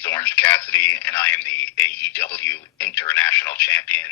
is Orange Cassidy, and I am the AEW International Champion.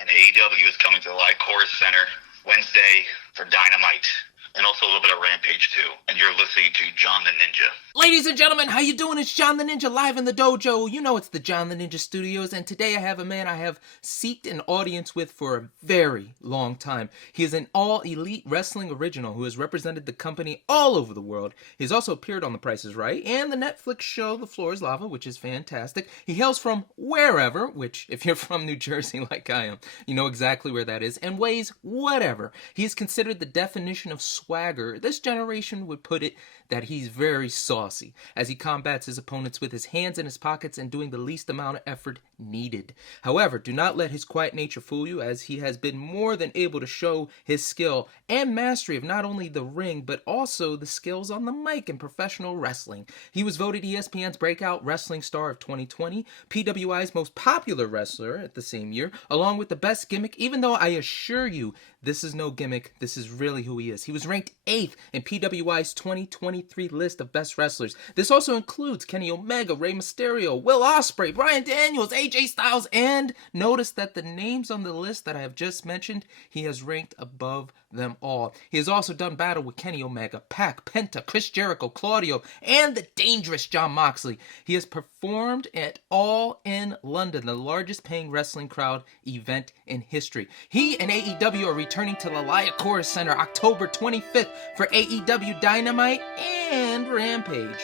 And AEW is coming to the Light Chorus Center Wednesday for Dynamite, and also a little bit of Rampage too. And you're listening to John the Ninja. Ladies and gentlemen, how you doing? It's John the Ninja live in the dojo. You know it's the John the Ninja Studios, and today I have a man I have seeked an audience with for a very long time. He is an all-elite wrestling original who has represented the company all over the world. He has also appeared on The Price is Right and the Netflix show The Floor is Lava, which is fantastic. He hails from wherever, which if you're from New Jersey like I am, you know exactly where that is, and weighs whatever. He is considered the definition of swagger. This generation would put it that he's very saucy as he combats his opponents with his hands in his pockets and doing the least amount of effort needed. However, do not let his quiet nature fool you, as he has been more than able to show his skill and mastery of not only the ring but also the skills on the mic in professional wrestling. He was voted ESPN's Breakout Wrestling Star of 2020, PWI's most popular wrestler at the same year, along with the best gimmick, even though I assure you this is no gimmick, this is really who he is. He was ranked 8th in PWI's 2023 list of best wrestlers. This also includes Kenny Omega, Rey Mysterio, Will Ospreay, Bryan Daniels, AJ Styles, and notice that the names on the list that I have just mentioned, he has ranked above them all. He has also done battle with Kenny Omega, Pac, Penta, Chris Jericho, Claudio, and the dangerous Jon Moxley. He has performed at All in London, the largest paying wrestling crowd event in history. He and AEW are returning to the Light Chorus Center October 25th for AEW Dynamite and Rampage.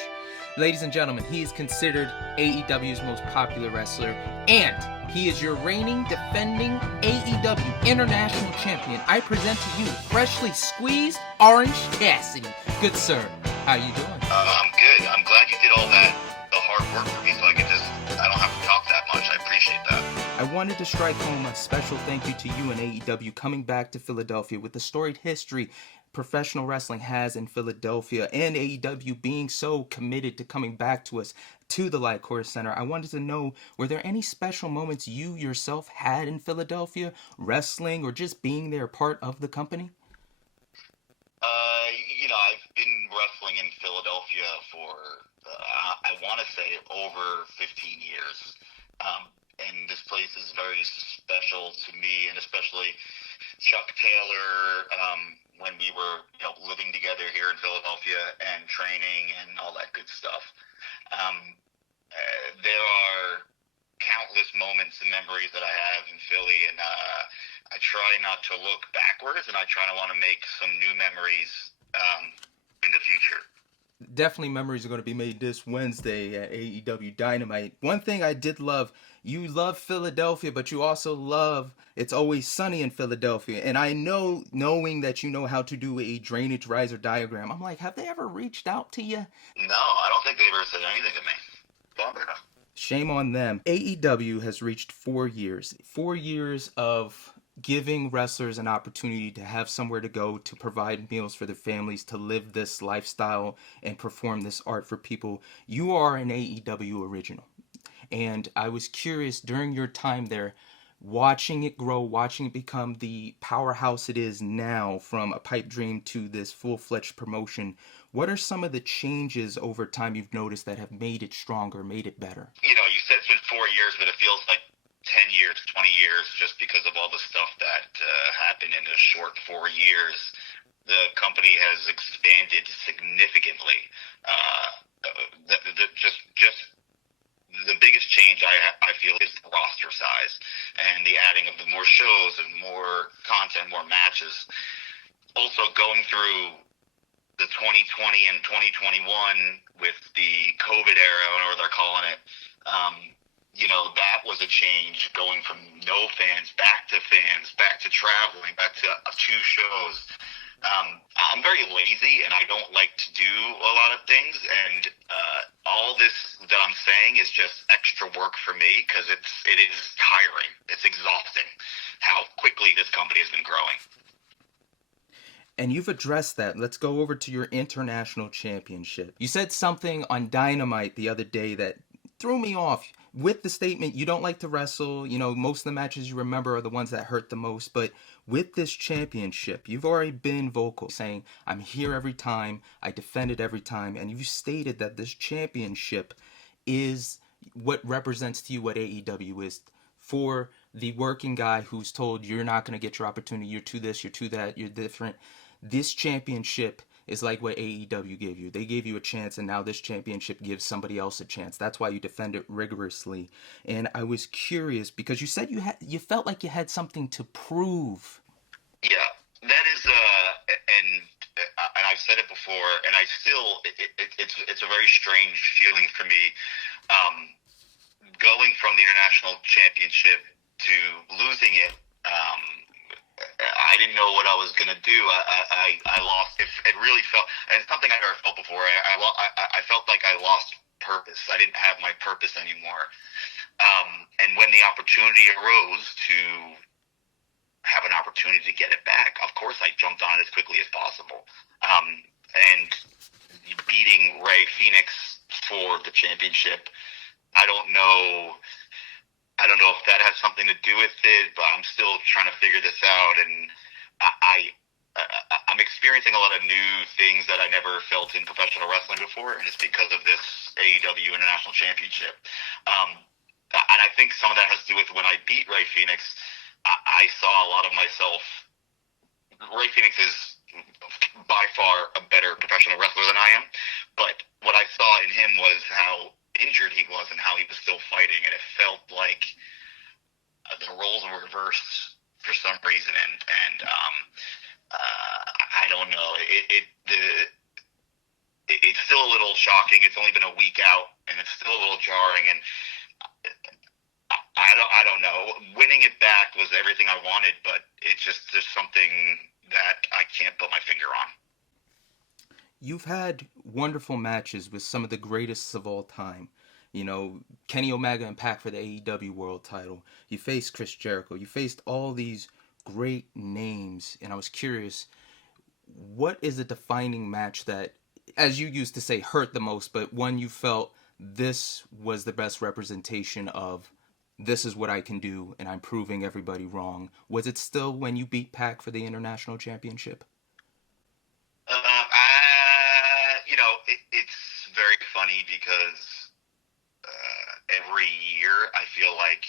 Ladies and gentlemen, he is considered AEW's most popular wrestler, and he is your reigning, defending AEW International Champion. I present to you, freshly squeezed Orange Cassidy. Good sir, how you doing? I'm good. I'm glad you did all that, the hard work for me, so I don't have to talk that much. I appreciate that. I wanted to strike home a special thank you to you and AEW coming back to Philadelphia with the storied history professional wrestling has in Philadelphia, and AEW being so committed to coming back to us to the Light Chorus Center. I wanted to know, were there any special moments you yourself had in Philadelphia, wrestling or just being there part of the company? I've been wrestling in Philadelphia for, I want to say, over 15 years. And this place is very special to me, and especially Chuck Taylor, when we were living together here in Philadelphia and training and all that good stuff. There are countless moments and memories that I have in Philly, and I try not to look backwards, and I try to want to make some new memories in the future. Definitely memories are going to be made this Wednesday at AEW Dynamite. One thing I did love, you love Philadelphia, but you also love It's Always Sunny in Philadelphia. And I know, knowing that you know how to do a drainage riser diagram, I'm like, have they ever reached out to you? No, I don't think they've ever said anything to me. Bummer. Shame on them. AEW has reached 4 years. 4 years of giving wrestlers an opportunity to have somewhere to go, to provide meals for their families, to live this lifestyle and perform this art for people. You are an AEW original. And I was curious during your time there, watching it grow, watching it become the powerhouse it is now, from a pipe dream to this full-fledged promotion. What are some of the changes over time you've noticed that have made it stronger, made it better? You said it's been 4 years, but it feels like 10 years, 20 years, just because of all the stuff that happened in a short 4 years. The company has expanded significantly. Just the biggest change I feel is the roster size and the adding of the more shows and more content, more matches. Also going through the 2020 and 2021 with the COVID era, or they're calling it, that was a change, going from no fans, back to traveling, back to 2 shows. I'm very lazy, and I don't like to do a lot of things, and all this that I'm saying is just extra work for me, because it is tiring. It's exhausting how quickly this company has been growing. And you've addressed that. Let's go over to your international championship. You said something on Dynamite the other day that threw me off. With the statement, you don't like to wrestle, most of the matches you remember are the ones that hurt the most, but with this championship, you've already been vocal, saying, I'm here every time, I defend it every time, and you've stated that this championship is what represents to you what AEW is for the working guy who's told you're not going to get your opportunity, you're too this, you're too that, you're different. This championship is like what AEW gave you. They gave you a chance, and now this championship gives somebody else a chance. That's why you defend it rigorously. And I was curious because you said you felt like you had something to prove. Yeah, that is, and I've said it before, and I still, it's a very strange feeling for me, going from the international championship to losing it. I didn't know what I was gonna do. I lost. It really felt, and it's something I never felt before. I felt like I lost purpose. I didn't have my purpose anymore. And when the opportunity arose to have an opportunity to get it back, of course I jumped on it as quickly as possible. And beating Rey Fenix for the championship, I don't know if that has something to do with it, but I'm still trying to figure this out. And I'm experiencing a lot of new things that I never felt in professional wrestling before, and it's because of this AEW International Championship. And I think some of that has to do with when I beat Rey Fenix, I saw a lot of myself. Rey Fenix is by far a better professional wrestler than I am, but what I saw in him was how injured he was and how he was still fighting, and it felt like the roles were reversed for some reason, and I don't know. It's still a little shocking. It's only been a week out, and it's still a little jarring, and I don't know. Winning it back was everything I wanted, but it's just something that I can't put my finger on. You've had wonderful matches with some of the greatest of all time. You know, Kenny Omega and Pac for the AEW World Title. You faced Chris Jericho. You faced all these great names. And I was curious, what is a defining match that, as you used to say, hurt the most, but one you felt this was the best representation of this is what I can do and I'm proving everybody wrong? Was it still when you beat Pac for the International Championship? It's very funny because every year I feel like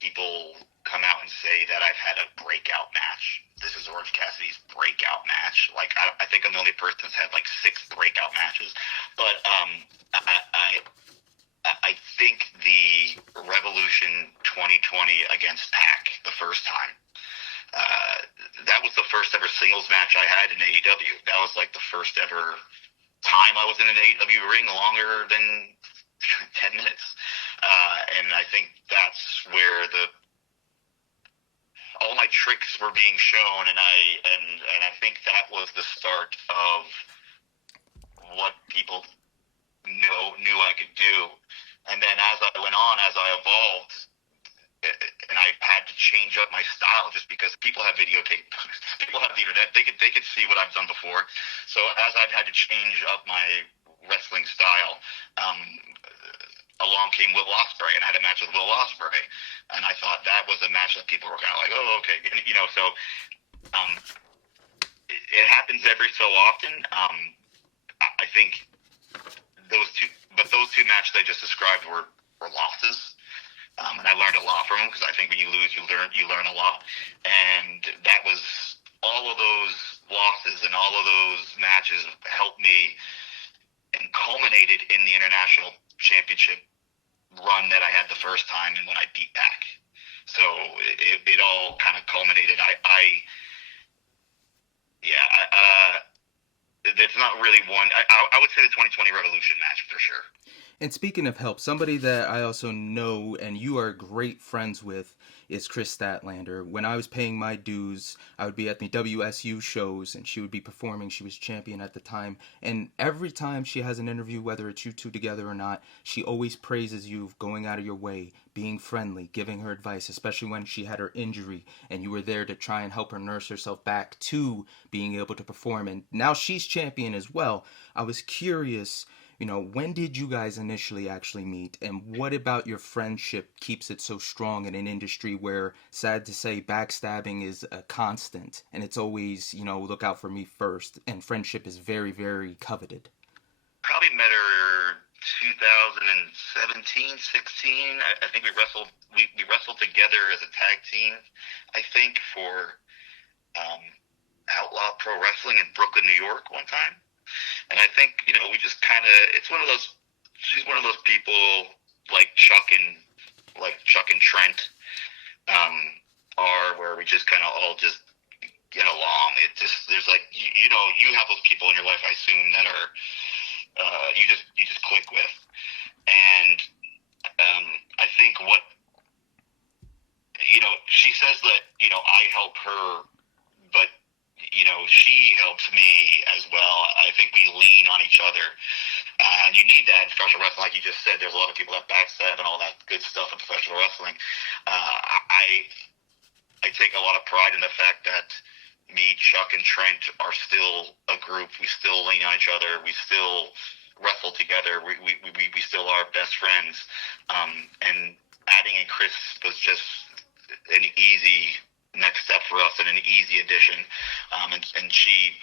people come out and say that I've had a breakout match. This is Orange Cassidy's breakout match. Like, I think I'm the only person that's had like 6 breakout matches. But I think the Revolution 2020 against Pac the first time, that was the first ever singles match I had in AEW. That was like the first ever time I was in an AEW ring longer than 10 minutes. And I think that's where all my tricks were being shown, and I think that was the start of what people knew I could do. And then as I went on, as I evolved, and I had to change up my style just because people have videotape, people have the internet, they could see what I've done before. So as I've had to change up my wrestling style, along came Will Ospreay, and I had a match with Will Ospreay, and I thought that was a match that people were kind of like, oh, okay, so it happens every so often. I think those two matches I just described were losses. And I learned a lot from them, because I think when you lose, you learn a lot. And that was all of those losses and all of those matches helped me and culminated in the International Championship run that I had the first time and when I beat Pac. So it all kind of culminated. It's not really one. I would say the 2020 Revolution match for sure. And speaking of help, somebody that I also know and you are great friends with is Kris Statlander. When I was paying my dues, I would be at the WSU shows and she would be performing. She was champion at the time. And every time she has an interview, whether it's you two together or not, she always praises you going out of your way, being friendly, giving her advice, especially when she had her injury and you were there to try and help her nurse herself back to being able to perform. And now she's champion as well. I was curious, when did you guys initially actually meet, and what about your friendship keeps it so strong in an industry where, sad to say, backstabbing is a constant, and it's always, look out for me first, and friendship is very, very coveted? Probably met her 2017, 16. I think we wrestled together as a tag team. I think for Outlaw Pro Wrestling in Brooklyn, New York, one time. And I think we just kind of. It's one of those. She's one of those people like Chuck and Trent are, where we just kind of all just get along. It just there's like you have those people in your life, I assume, that are you just click with. And I think what she says that I help her, but she helps me as well. I think we lean on each other, and you need that in professional wrestling. Like you just said, there's a lot of people that backstab and all that good stuff in professional wrestling. I take a lot of pride in the fact that me, Chuck, and Trent are still a group. We still lean on each other. We still wrestle together. We still are best friends. And adding in Kris was just an easy next step for us and an easy addition. And she's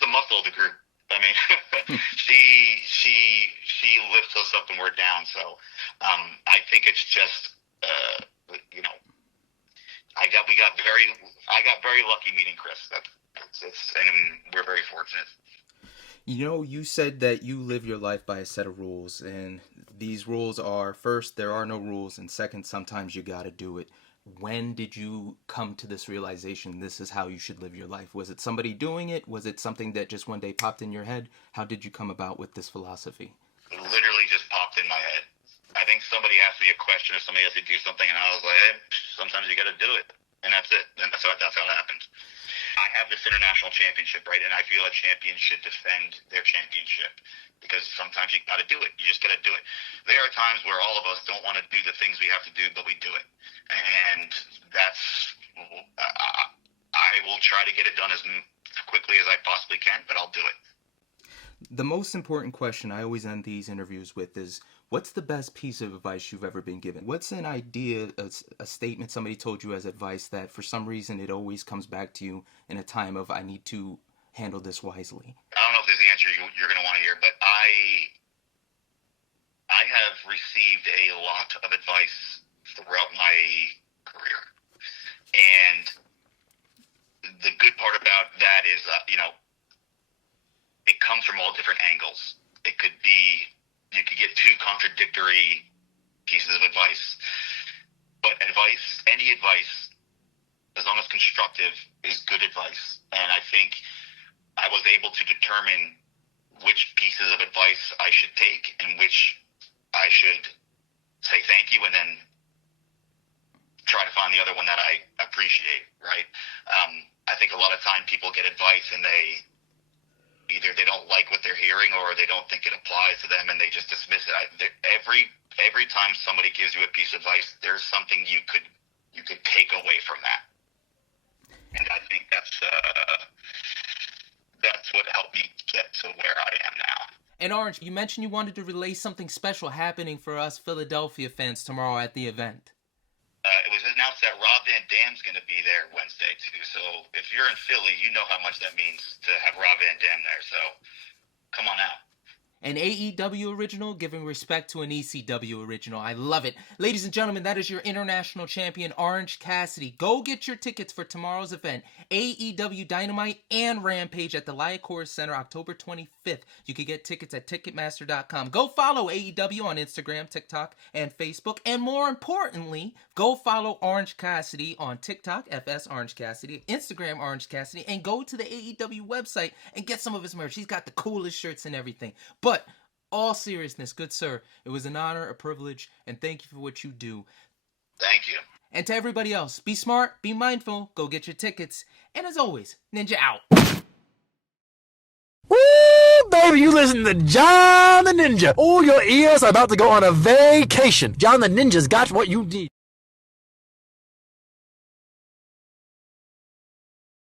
the muscle of the group. I mean, she lifts us up when we're down. So I think it's just I got very lucky meeting Kris. And we're very fortunate. You said that you live your life by a set of rules, and these rules are, first, there are no rules, and second, sometimes you gotta do it. When did you come to this realization, this is how you should live your life? Was it somebody doing it? Was it something that just one day popped in your head? How did you come about with this philosophy? It literally just popped in my head. I think somebody asked me a question or somebody has to do something, and I was like, hey, sometimes you gotta do it. And that's it. And that's how it happened. I have this international championship, right? And I feel a champion should defend their championship, because sometimes you got to do it. You just got to do it. There are times where all of us don't want to do the things we have to do, but we do it. And I will try to get it done as quickly as I possibly can, but I'll do it. The most important question I always end these interviews with is, what's the best piece of advice you've ever been given? What's an idea, a statement somebody told you as advice that for some reason it always comes back to you in a time of, I need to handle this wisely? I don't know if there's the answer you're going to want to hear, but I have received a lot of advice throughout my career. And the good part about that is, it comes from all different angles. It could be, you could get two contradictory pieces of advice. But any advice, as long as constructive, is good advice. And I think I was able to determine which pieces of advice I should take and which I should say thank you and then try to find the other one that I appreciate, right? I think a lot of time people get advice and either they don't like what they're hearing or they don't think it applies to them and they just dismiss it. Every time somebody gives you a piece of advice, there's something you could take away from that. And I think that's what helped me get to where I am now. And Orange, you mentioned you wanted to relay something special happening for us Philadelphia fans tomorrow at the event. It was announced that Rob Van Dam's going to be there Wednesday, too. So if you're in Philly, you know how much that means to have Rob Van Dam there. So come on out. An AEW original giving respect to an ECW original. I love it. Ladies and gentlemen, that is your international champion, Orange Cassidy. Go get your tickets for tomorrow's event, AEW Dynamite and Rampage at the Liacouras Center, October 25th. You can get tickets at Ticketmaster.com. Go follow AEW on Instagram, TikTok, and Facebook. And more importantly, go follow Orange Cassidy on TikTok, FS Orange Cassidy, Instagram Orange Cassidy, and go to the AEW website and get some of his merch. He's got the coolest shirts and everything. But all seriousness, good sir, it was an honor, a privilege, and thank you for what you do. Thank you. And to everybody else, be smart, be mindful, go get your tickets, and as always, Ninja out. Woo, baby, you listen to John the Ninja. All your ears are about to go on a vacation. John the Ninja's got what you need.